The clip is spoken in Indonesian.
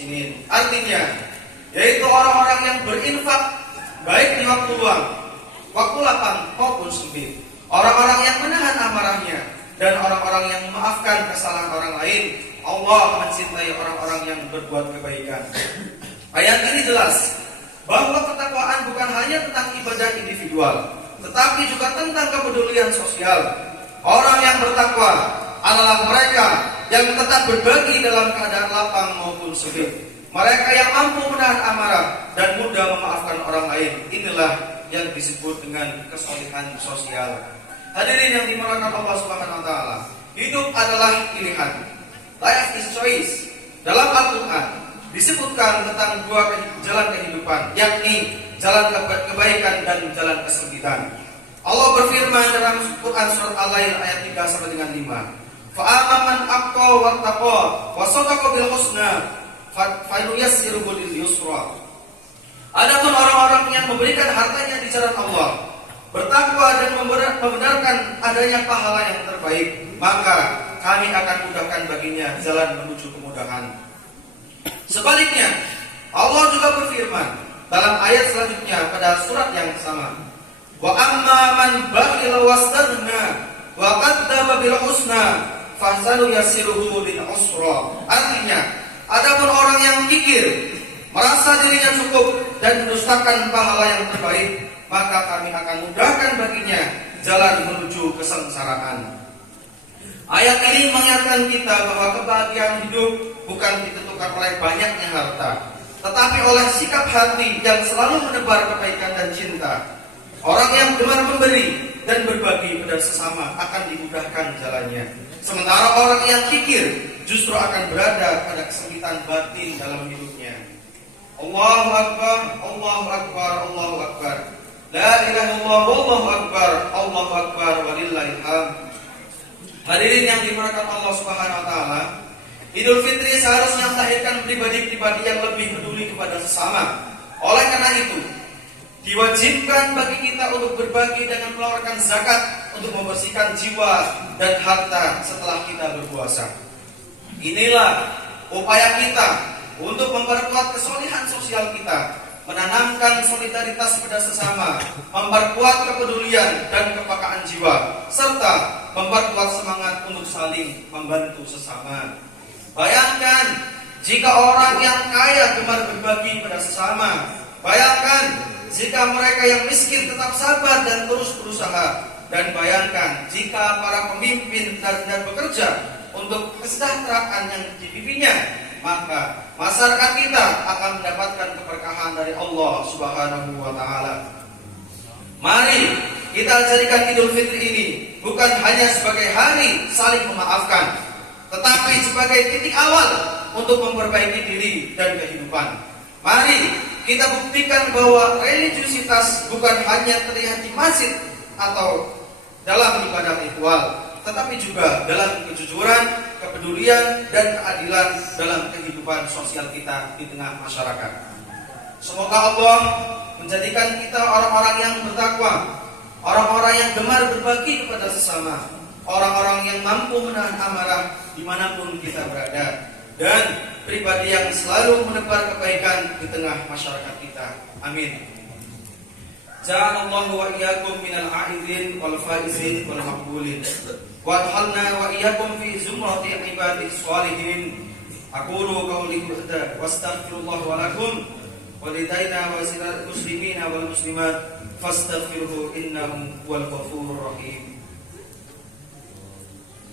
muhsinin. Artinya, yaitu orang-orang yang berinfak baik di waktu luang, waktu lapang maupun sempit. Orang-orang yang menahan amarahnya dan orang-orang yang memaafkan kesalahan orang lain. Allah mencintai orang-orang yang berbuat kebaikan. Ayat ini jelas bahwa ketakwaan bukan hanya tentang ibadah individual, tetapi juga tentang kepedulian sosial. Orang yang bertakwa adalah mereka yang tetap berbagi dalam keadaan lapang maupun sempit. Mereka yang mampu menahan amarah dan mudah memaafkan orang lain. Inilah yang disebut dengan kesolehan sosial. Hadirin yang dimuliakan Allah Subhanahu wa taala, hidup adalah pilihan. Life is choice. Dalam Al-Qur'an disebutkan tentang dua jalan kehidupan, yakni jalan kebaikan dan jalan kesempitan. Allah berfirman dalam Quran surat Al-Lail ayat 3 sampai dengan 5. Fa amman aqqa wa taqa wa sadaqa bil husna fa yuyassiruhu lil yusra. Adapun orang-orang yang memberikan hartanya di jalan Allah, bertakwa dan membenarkan adanya pahala yang terbaik, maka kami akan mudahkan baginya jalan menuju kemudahan. Sebaliknya, Allah juga berfirman dalam ayat selanjutnya pada surat yang sama. Wa amma man bakhila wastaghna wa qaddama bil husna fasanu yassiruhu lil usra. Artinya, adapun orang yang kikir, merasa dirinya cukup dan mendustakan pahala yang terbaik, maka kami akan mudahkan baginya jalan menuju kesengsaraan. Ayat ini mengingatkan kita bahwa kebahagiaan hidup bukan ditentukan oleh banyaknya harta, tetapi oleh sikap hati yang selalu menebar kebaikan dan cinta. Orang yang gemar memberi dan berbagi pada sesama akan dimudahkan jalannya. Sementara orang yang kikir justru akan berada pada kesempitan batin dalam hidupnya. Allahu Akbar, Allahu Akbar, Allahu Akbar. La ilaha illallah, wallahu akbar, Allahu akbar, walillahil hamd. Hadirin yang dimuliakan Allah Subhanahu wa taala, Idul Fitri seharusnya melahirkan pribadi-pribadi yang lebih peduli kepada sesama. Oleh karena itu, diwajibkan bagi kita untuk berbagi dengan mengeluarkan zakat untuk membersihkan jiwa dan harta setelah kita berpuasa. Inilah upaya kita untuk memperkuat kesolehan sosial kita, menanamkan solidaritas pada sesama, memperkuat kepedulian dan kepekaan jiwa, serta memperkuat semangat untuk saling membantu sesama. Bayangkan jika orang yang kaya gemar berbagi pada sesama. Bayangkan jika mereka yang miskin tetap sabar dan terus berusaha. Dan bayangkan jika para pemimpin benar-benar bekerja untuk kesejahteraan yang dipimpinnya, maka masyarakat kita akan mendapatkan keberkahan dari Allah Subhanahu wa taala. Mari kita jadikan Idul Fitri ini bukan hanya sebagai hari saling memaafkan, tetapi sebagai titik awal untuk memperbaiki diri dan kehidupan. Mari kita buktikan bahwa religiusitas bukan hanya terlihat di masjid atau dalam ibadah ritual, tetapi juga dalam kejujuran, kepedulian, dan keadilan dalam kehidupan sosial kita di tengah masyarakat. Semoga Allah menjadikan kita orang-orang yang bertakwa, orang-orang yang gemar berbagi kepada sesama, orang-orang yang mampu menahan amarah dimanapun kita berada, dan pribadi yang selalu menebar kebaikan di tengah masyarakat kita. Amin. Ja'alallahu wa iyyakum minal a'idhin wal faizin wal maqbulin. Wa adkhalna wa iyyakum fi zumrati ibadis shalihin. Aqulu qawli hadza wastaghfirullah wa lakum wa lidaina wa siril muslimina wal muslimat fastaghfiruhu innahu huwal ghafurur rahim.